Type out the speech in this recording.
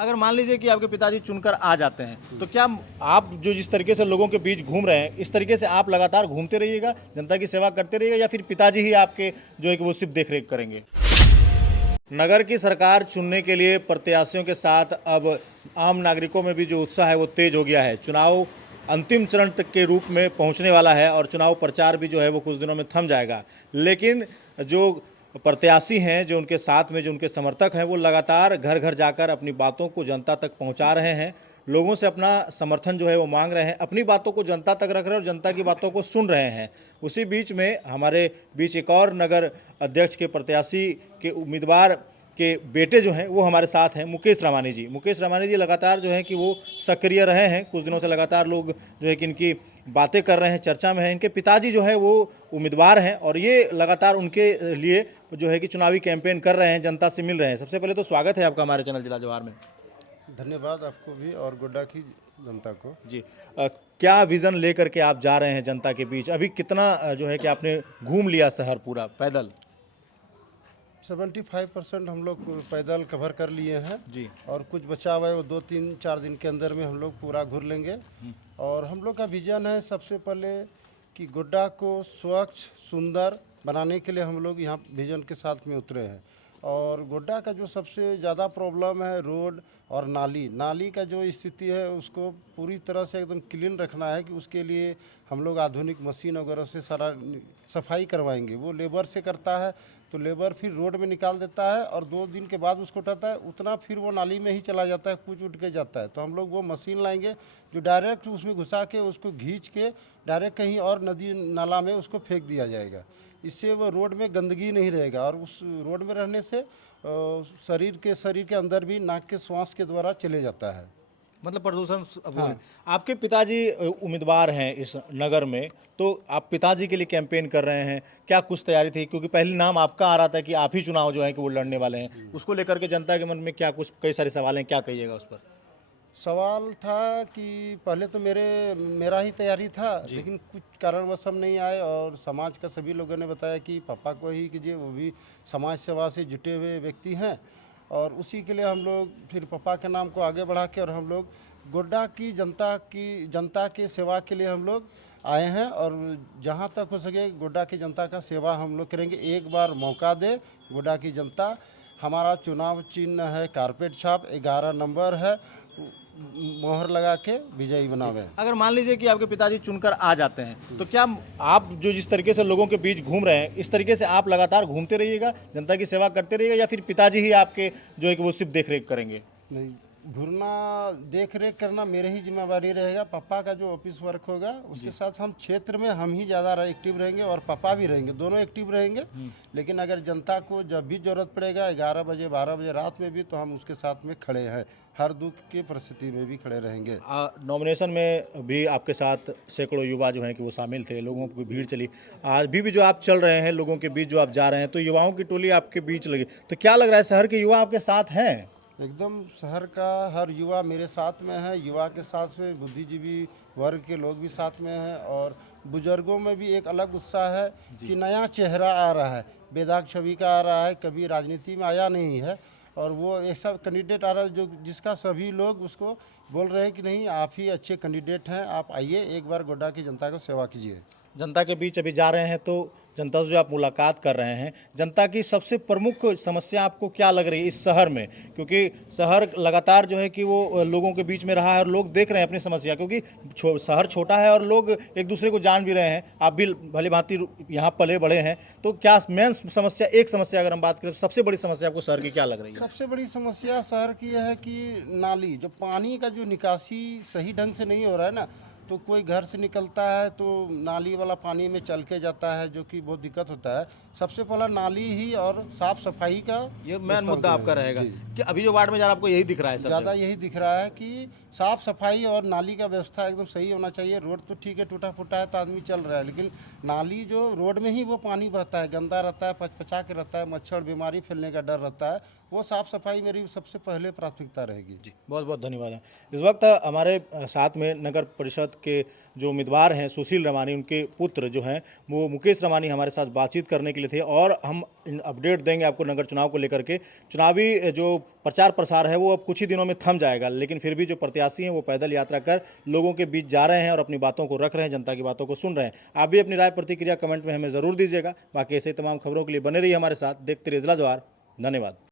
अगर मान लीजिए कि आपके पिताजी चुनकर आ जाते हैं तो क्या आप जो जिस तरीके से लोगों के बीच घूम रहे हैं इस तरीके से आप लगातार घूमते रहिएगा, जनता की सेवा करते रहिएगा, या फिर पिताजी ही आपके जो है कि वो सिर्फ देख रेख करेंगे? नगर की सरकार चुनने के लिए प्रत्याशियों के साथ अब आम नागरिकों में भी जो उत्साह है वो तेज हो गया है। चुनाव अंतिम चरण तक के रूप में पहुंचने वाला है और चुनाव प्रचार भी जो है वो कुछ दिनों में थम जाएगा। लेकिन जो प्रत्याशी हैं, जो उनके साथ में जो उनके समर्थक हैं, वो लगातार घर घर जाकर अपनी बातों को जनता तक पहुंचा रहे हैं। लोगों से अपना समर्थन जो है वो मांग रहे हैं, अपनी बातों को जनता तक रख रहे हैं और जनता की बातों को सुन रहे हैं। उसी बीच में हमारे बीच एक और नगर अध्यक्ष के प्रत्याशी के उम्मीदवार के बेटे जो हैं वो हमारे साथ हैं, मुकेश रामानी जी। मुकेश रामानी जी लगातार जो है कि वो सक्रिय रहे हैं, कुछ दिनों से लगातार लोग जो है कि इनकी बातें कर रहे हैं, चर्चा में हैं। इनके पिताजी जो है वो उम्मीदवार हैं और ये लगातार उनके लिए जो है कि चुनावी कैंपेन कर रहे हैं, जनता से मिल रहे हैं। सबसे पहले तो स्वागत है आपका हमारे चैनल जिला जवाहर में। धन्यवाद आपको भी और गोड्डा की जनता को। जी, क्या विज़न लेकर के आप जा रहे हैं जनता के बीच? अभी कितना जो है कि आपने घूम लिया शहर पूरा पैदल? 75% हम लोग पैदल कवर कर लिए हैं जी। और कुछ बचा हुआ है वो 2-3-4 दिन के अंदर में हम लोग पूरा घूर लेंगे। और हम लोग का विजन है सबसे पहले कि गोड्डा को स्वच्छ सुंदर बनाने के लिए हम लोग यहाँ विजन के साथ में उतरे हैं। और गोड्डा का जो सबसे ज़्यादा प्रॉब्लम है रोड और नाली का जो स्थिति है उसको पूरी तरह से एकदम क्लीन रखना है कि उसके लिए हम लोग आधुनिक मशीन वगैरह से सारा सफाई करवाएंगे। वो लेबर से करता है तो लेबर फिर रोड में निकाल देता है और 2 दिन के बाद उसको उठाता है, उतना फिर वो नाली में ही चला जाता है, कुछ उठ के जाता है। तो हम लोग वो मशीन लाएंगे जो डायरेक्ट उसमें घुसा के उसको खींच के डायरेक्ट कहीं और नदी नाला में उसको फेंक दिया जाएगा। इससे वो रोड में गंदगी नहीं रहेगा और उस रोड में रहने से शरीर के अंदर भी नाक के श्वास के द्वारा चले जाता है। मतलब प्रदूषण हाँ। आपके पिताजी उम्मीदवार हैं इस नगर में, तो आप पिताजी के लिए कैंपेन कर रहे हैं, क्या कुछ तैयारी थी? क्योंकि पहले नाम आपका आ रहा था कि आप ही चुनाव जो है कि वो लड़ने वाले हैं, उसको लेकर के जनता के मन में क्या कुछ कई सारे सवाल हैं, क्या कहिएगा उस पर? सवाल था कि पहले तो मेरा ही तैयारी था, लेकिन कुछ कारणवश हम नहीं आए और समाज का सभी लोगों ने बताया कि पापा को ही कीजिए, वो भी समाज सेवा से जुटे हुए व्यक्ति हैं। और उसी के लिए हम लोग फिर पापा के नाम को आगे बढ़ा के और हम लोग गोड्डा की जनता के सेवा के लिए हम लोग आए हैं। और जहां तक हो सके गोड्डा की जनता का सेवा हम लोग करेंगे। एक बार मौका दे गोड्डा की जनता। हमारा चुनाव चिन्ह है कारपेट छाप, 11 नंबर है, मोहर लगा के विजयी बनावे। अगर मान लीजिए कि आपके पिताजी चुनकर आ जाते हैं तो क्या आप जो जिस तरीके से लोगों के बीच घूम रहे हैं इस तरीके से आप लगातार घूमते रहिएगा, जनता की सेवा करते रहिएगा, या फिर पिताजी ही आपके जो है कि वो सिर्फ देख रेख करेंगे? नहीं, घूरना देख रेख करना मेरे ही जिम्मेवारी रहेगा। पापा का जो ऑफिस वर्क होगा उसके साथ हम क्षेत्र में हम ही ज़्यादा एक्टिव रहेंगे और पापा भी रहेंगे, दोनों एक्टिव रहेंगे। लेकिन अगर जनता को जब भी ज़रूरत पड़ेगा 11 बजे 12 बजे रात में भी, तो हम उसके साथ में खड़े हैं, हर दुख की परिस्थिति में भी खड़े रहेंगे। नॉमिनेशन में भी आपके साथ सैकड़ों युवा जो हैं कि वो शामिल थे, लोगों की भीड़ चली। आज भी जो आप चल रहे हैं, लोगों के बीच जो आप जा रहे हैं, तो युवाओं की टोली आपके बीच लगी, तो क्या लग रहा है शहर के युवा आपके साथ हैं? एकदम शहर का हर युवा मेरे साथ में है। युवा के साथ में बुद्धिजीवी वर्ग के लोग भी साथ में हैं और बुजुर्गों में भी एक अलग उत्साह है कि नया चेहरा आ रहा है, बेदाग छवि का आ रहा है, कभी राजनीति में आया नहीं है। और वो ऐसा कैंडिडेट आ रहा है जो जिसका सभी लोग उसको बोल रहे हैं कि नहीं, आप ही अच्छे कैंडिडेट हैं, आप आइए एक बार गोड्डा की जनता को सेवा कीजिए। जनता के बीच अभी जा रहे हैं तो जनता से जो आप मुलाकात कर रहे हैं, जनता की सबसे प्रमुख समस्या आपको क्या लग रही है इस शहर में? क्योंकि शहर लगातार जो है कि वो लोगों के बीच में रहा है और लोग देख रहे हैं अपनी समस्या, क्योंकि शहर छोटा है और लोग एक दूसरे को जान भी रहे हैं। आप भी भली भांति यहाँ पले बड़े हैं, तो क्या मेन समस्या, एक समस्या अगर हम बात करें तो सबसे बड़ी समस्या आपको शहर की क्या लग रही है? सबसे बड़ी समस्या शहर की यह है कि नाली, जो पानी का जो निकासी सही ढंग से नहीं हो रहा है ना, तो कोई घर से निकलता है तो नाली वाला पानी में चल के जाता है, जो कि बहुत दिक्कत होता है। सबसे पहला नाली ही और साफ सफाई का ये मेन मुद्दा आपका रहेगा कि अभी जो वार्ड में जा रहा है आपको यही दिख रहा है सबसे ज़्यादा यही दिख रहा है कि साफ सफाई और नाली का व्यवस्था एकदम सही होना चाहिए। रोड तो ठीक है, टूटा फूटा है तो आदमी चल रहा है, लेकिन नाली जो रोड में ही वो पानी बहता है, गंदा रहता है, पचपचा के रहता है, मच्छर बीमारी फैलने का डर रहता है, वो साफ़ सफाई मेरी सबसे पहले प्राथमिकता रहेगी। जी, बहुत बहुत धन्यवाद है। इस वक्त हमारे साथ में नगर परिषद के जो उम्मीदवार हैं सुशील रमानी, उनके पुत्र जो हैं वो मुकेश रमानी हमारे साथ बातचीत करने के लिए थे और हम अपडेट देंगे आपको नगर चुनाव को लेकर के। चुनावी जो प्रचार प्रसार है वो अब कुछ ही दिनों में थम जाएगा, लेकिन फिर भी जो प्रत्याशी हैं वो पैदल यात्रा कर लोगों के बीच जा रहे हैं और अपनी बातों को रख रहे हैं, जनता की बातों को सुन रहे हैं। आप भी अपनी राय प्रतिक्रिया कमेंट में हमें ज़रूर दीजिएगा। बाकी ऐसे तमाम खबरों के लिए बने रहिए हमारे साथ। देखते रहिए जिला जवार। धन्यवाद।